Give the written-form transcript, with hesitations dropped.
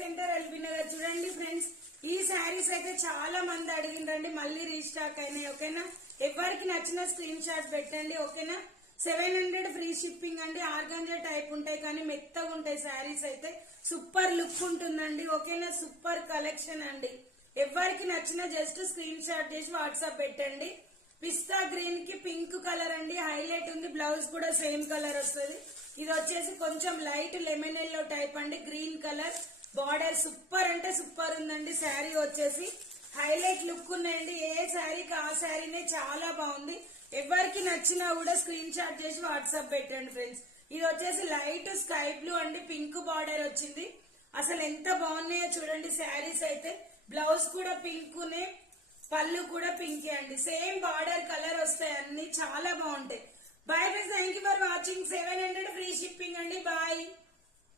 Centre LB Nagar. చూడండి friends, ఈ శారీస్ అయితే చాలా మంది అడిగిండ్రండి, మళ్ళీ రీస్టాక్ అయినాయి. ఓకేనా, ఎవరికి నచ్చిన స్క్రీన్ షాట్ పెట్టండి. ఓకేనా, 700 ఫ్రీ షిప్పింగ్ అండి. ఆర్గాంజా టైప్ ఉంటాయి కానీ మెత్తగా ఉంటాయి శారీస్ అయితే. సూపర్ లుక్ ఉంటుందండి. ఓకేనా, సూపర్ కలెక్షన్ అండి. ఎవరికి నచ్చిన జస్ట్ స్క్రీన్ షాట్ చేసి వాట్సాప్ పెట్టండి. పిస్తా గ్రీన్ కి పింక్ కలర్ అండి, హైలైట్ ఉంది. బ్లౌజ్ కూడా సేమ్ కలర్ వస్తుంది. ఇది వచ్చేసి కొంచెం లైట్ లెమన్ ఎల్లో టైప్ అండి, గ్రీన్ కలర్. బార్డర్ సూపర్ అంటే సూపర్ ఉందండి. శారీ వచ్చేసి హైలైట్ లుక్ ఉన్నాయండి. ఏ శారీకి ఆ శారీనే చాలా బాగుంది. ఎవరికి నచ్చినా కూడా స్క్రీన్ షాట్ చేసి వాట్సాప్ పెట్టండి ఫ్రెండ్స్. ఇది వచ్చేసి లైట్ స్కై బ్లూ అండి, పింక్ బార్డర్ వచ్చింది. అసలు ఎంత బాగున్నాయో చూడండి శారీస్ అయితే. బ్లౌజ్ కూడా పింక్ నే, పళ్ళు కూడా పింకే అండి. సేమ్ బార్డర్ కలర్ వస్తాయి, అన్ని చాలా బాగుంటాయి. Bye friends, thank you for watching. 700 free shipping అండి. బాయ్.